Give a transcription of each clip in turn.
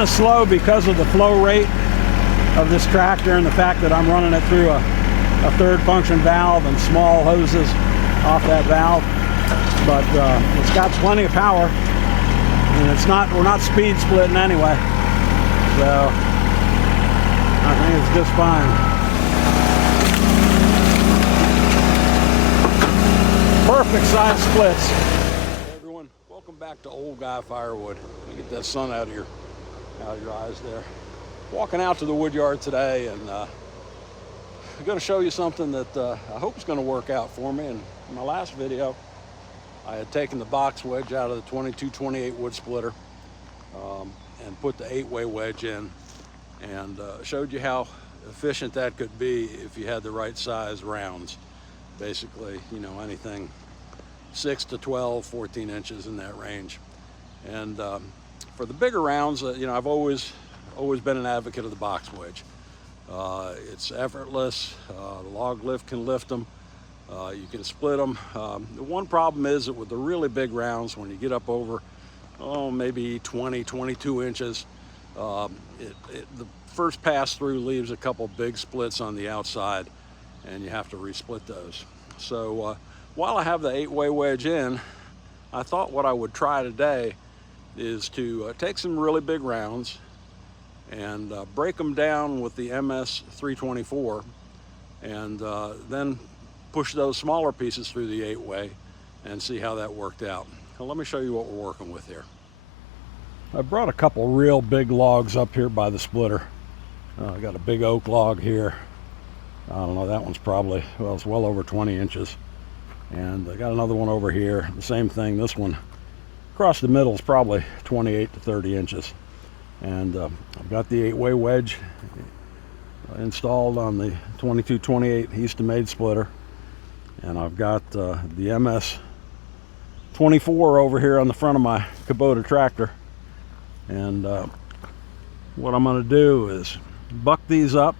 kind of slow because of the flow rate of this tractor and the fact that I'm running it through a third function valve and small hoses off that valve. But it's got plenty of power, and we're not speed splitting anyway, so I think it's just fine. Perfect size splits. Hey everyone, welcome back to Old Guy Firewood. Let me get that sun out of your eyes there. Walking out to the wood yard today, and I'm going to show you something that I hope is going to work out for me. In my last video, I had taken the box wedge out of the 2228 wood splitter and put the 8-way wedge in, and showed you how efficient that could be if you had the right size rounds. Basically, you know, anything 6 to 12, 14 inches in that range. And for the bigger rounds, you know, I've always been an advocate of the box wedge. It's effortless. The log lift can lift them. You can split them. The one problem is that with the really big rounds, when you get up over, maybe 20, 22 inches, the first pass through leaves a couple big splits on the outside, and you have to resplit those. So while I have the 8-way wedge in, I thought what I would try today is to take some really big rounds and break them down with the MS324, and then push those smaller pieces through the 8-way and see how that worked out. Now, let me show you what we're working with here. I brought a couple real big logs up here by the splitter. I got a big oak log here. I don't know, that one's probably, well, it's well over 20 inches. And I got another one over here, the same thing. This one across the middle is probably 28 to 30 inches. And I've got the 8-way wedge installed on the 2228 Eastonmade splitter, and I've got the MS24 over here on the front of my Kubota tractor. And what I'm going to do is buck these up,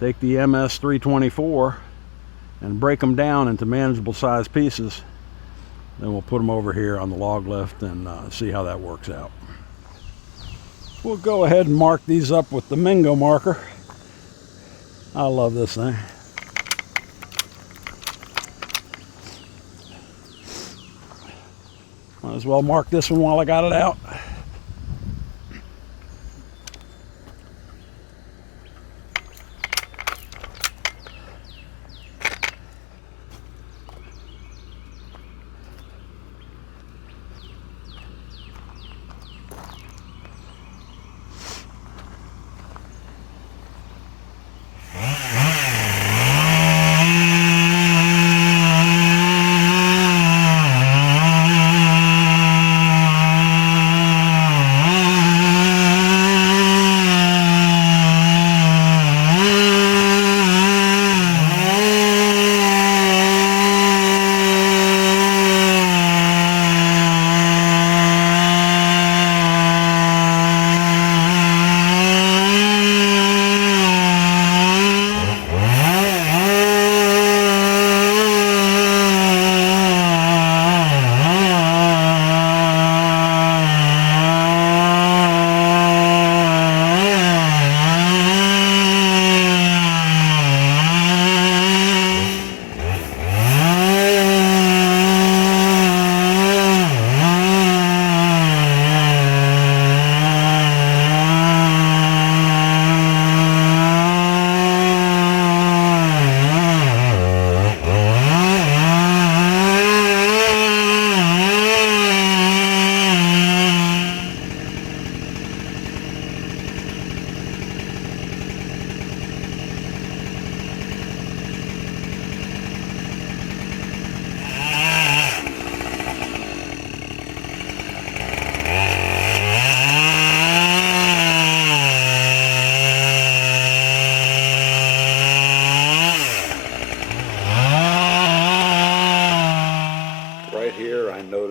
take the MS324 and break them down into manageable size pieces. Then we'll put them over here on the log lift and see how that works out. We'll go ahead and mark these up with the Mingo marker. I love this thing. Might as well mark this one while I got it out.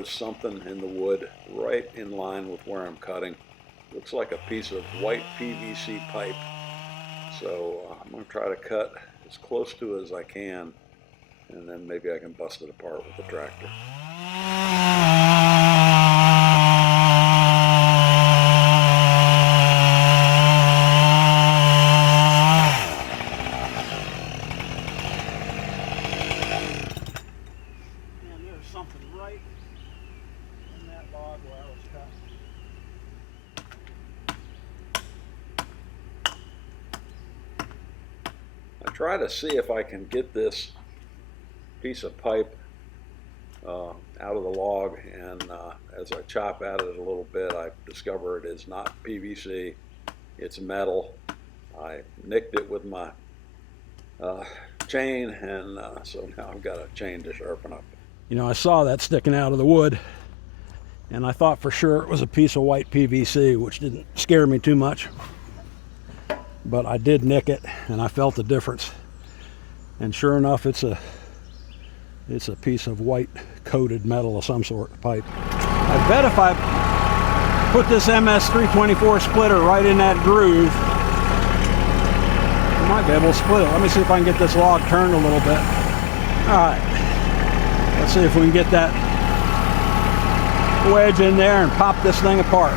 Something in the wood right in line with where I'm cutting. Looks like a piece of white PVC pipe. So I'm going to try to cut as close to it as I can, and then maybe I can bust it apart with the tractor. try to see if I can get this piece of pipe out of the log, and as I chop at it a little bit, I discover it is not PVC, it's metal. I nicked it with my chain, and so now I've got a chain to sharpen up. You know, I saw that sticking out of the wood, and I thought for sure it was a piece of white PVC, which didn't scare me too much. But I did nick it, and I felt the difference. And sure enough, it's a piece of white coated metal of some sort, pipe. I bet if I put this MS324 splitter right in that groove, I might be able to split it. Let me see if I can get this log turned a little bit. All right, let's see if we can get that wedge in there and pop this thing apart.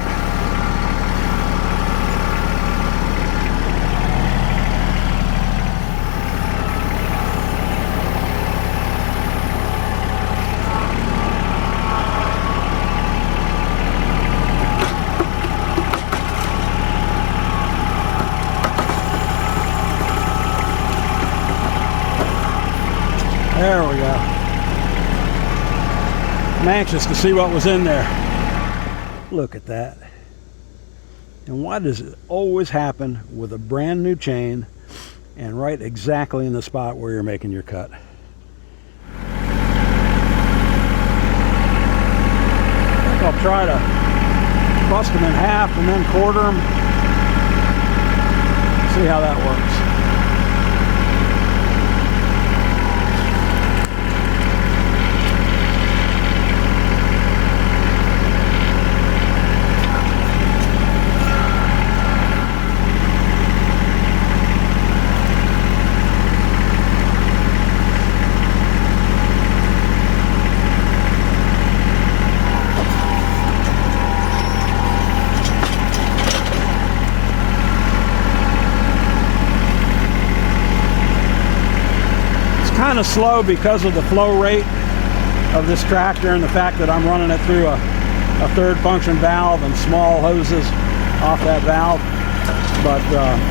There we go. I'm anxious to see what was in there. Look at that. And why does it always happen with a brand new chain and right exactly in the spot where you're making your cut? I think I'll try to bust them in half and then quarter them. See how that works. Kind of slow because of the flow rate of this tractor and the fact that I'm running it through a third function valve and small hoses off that valve, but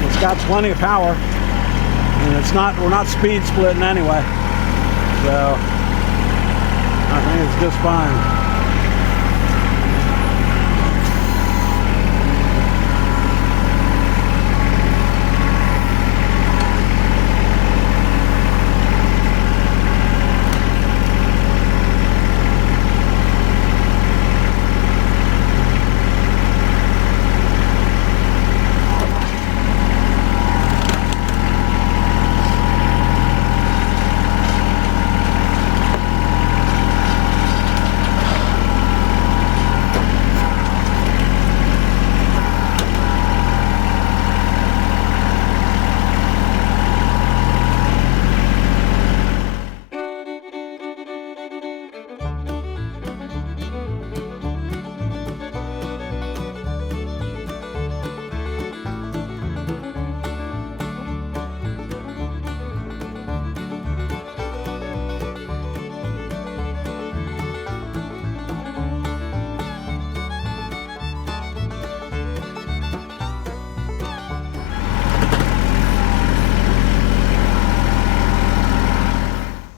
it's got plenty of power, and we're not speed splitting anyway, so I think it's just fine.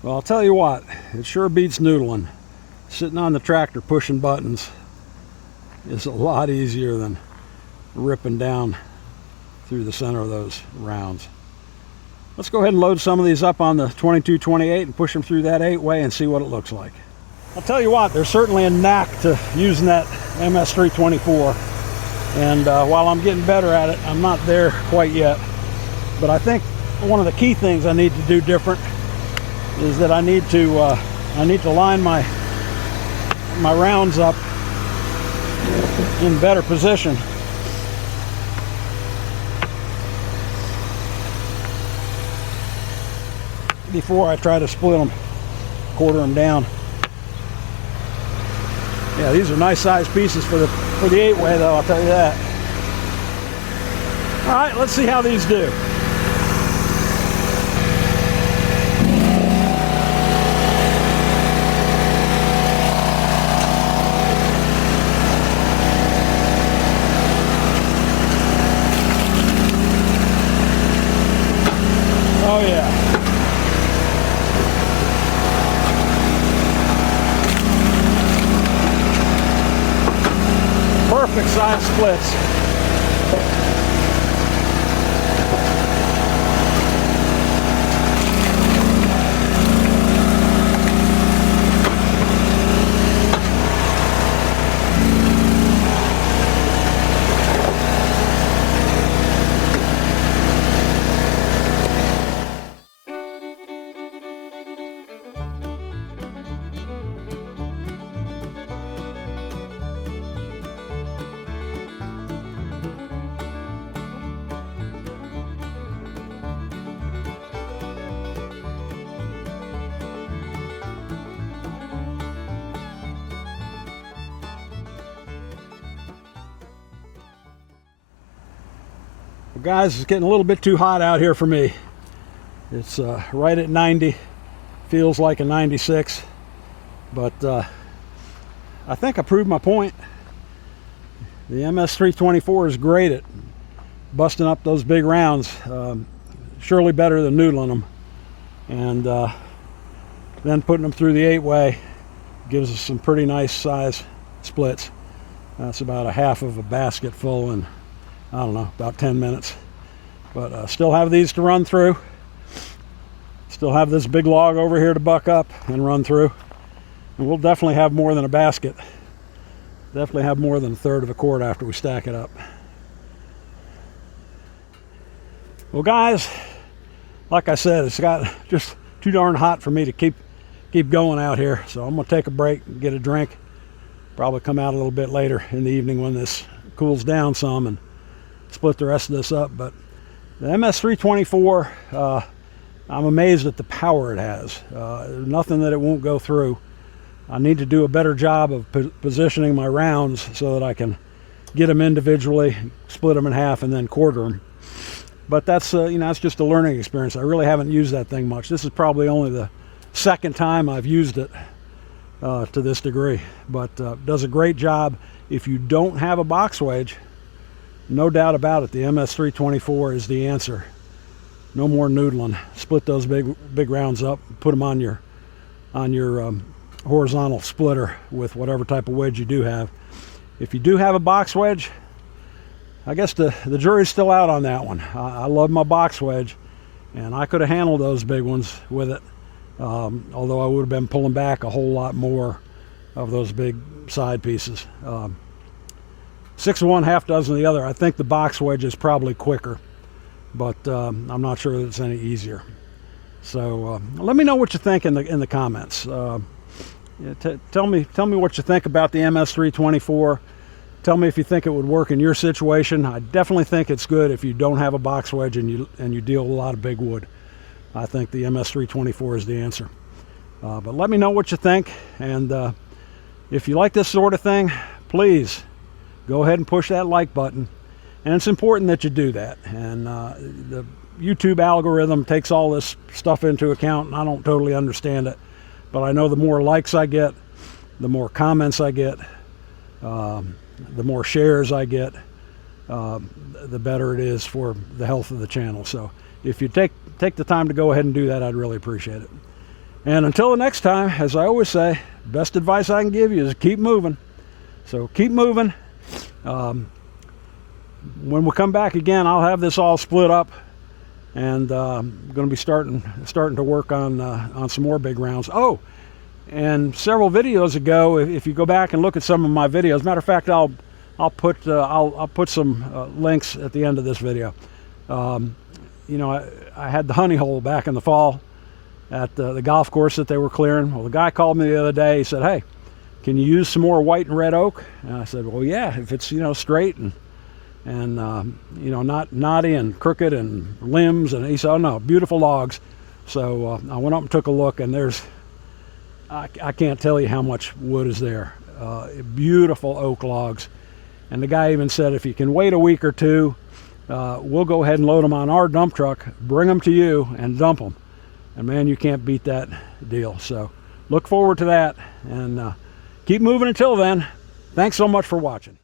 Well, I'll tell you what, it sure beats noodling. Sitting on the tractor pushing buttons is a lot easier than ripping down through the center of those rounds. Let's go ahead and load some of these up on the 2228 and push them through that 8-way and see what it looks like. I'll tell you what, there's certainly a knack to using that MS324, and while I'm getting better at it, I'm not there quite yet. But I think one of the key things I need to do different is that I need to line my rounds up in better position. Before I try to split them, quarter them down. Yeah, these are nice sized pieces for the 8-way though, I'll tell you that. All right, let's see how these do. Oh yeah. size splits. Well, guys, it's getting a little bit too hot out here for me. It's right at 90, feels like a 96, but I think I proved my point. The MS324 is great at busting up those big rounds, surely better than noodling them, and then putting them through the 8-way gives us some pretty nice size splits. That's about a half of a basket full in, I don't know, about 10 minutes. But still have these to run through. Still have this big log over here to buck up and run through. And we'll definitely have more than a basket. Definitely have more than a third of a quart after we stack it up. Well, guys, like I said, it's got just too darn hot for me to keep going out here. So I'm gonna take a break and get a drink. Probably come out a little bit later in the evening when this cools down some and split the rest of this up. But the MS324, I'm amazed at the power it has. Nothing that it won't go through. I need to do a better job of positioning my rounds so that I can get them individually, split them in half, and then quarter them. But that's that's just a learning experience. I really haven't used that thing much. This is probably only the second time I've used it to this degree. But does a great job. If you don't have a box wedge, no doubt about it, the MS324 is the answer. No more noodling. Split those big rounds up, put them on your horizontal splitter with whatever type of wedge you do have. If you do have a box wedge, I guess the jury's still out on that one. I love my box wedge, and I could have handled those big ones with it, although I would have been pulling back a whole lot more of those big side pieces. 6 of one, half dozen of the other. I think the box wedge is probably quicker, but I'm not sure that it's any easier. So let me know what you think in the comments. Tell me what you think about the MS324. Tell me if you think it would work in your situation. I definitely think it's good if you don't have a box wedge and you deal with a lot of big wood. I think the MS324 is the answer. But let me know what you think, and if you like this sort of thing, please go ahead and push that like button. And it's important that you do that. And the YouTube algorithm takes all this stuff into account, and I don't totally understand it. But I know the more likes I get, the more comments I get, the more shares I get, the better it is for the health of the channel. So if you take the time to go ahead and do that, I'd really appreciate it. And until the next time, as I always say, best advice I can give you is keep moving. So keep moving. When we come back again, I'll have this all split up, and I'm going to be starting to work on some more big rounds. Oh, and several videos ago, if you go back and look at some of my videos, matter of fact, I'll put some links at the end of this video. I had the honey hole back in the fall at the golf course that they were clearing. Well, the guy called me the other day. He said, "Hey, can you use some more white and red oak?" And I said, "Well, yeah, if it's straight and not knotty and crooked and limbs." And he said, "Oh no, beautiful logs." So I went up and took a look, and I can't tell you how much wood is there. Beautiful oak logs. And the guy even said, if you can wait a week or two, we'll go ahead and load them on our dump truck, bring them to you, and dump them. And man, you can't beat that deal. So look forward to that, and keep moving until then. Thanks so much for watching.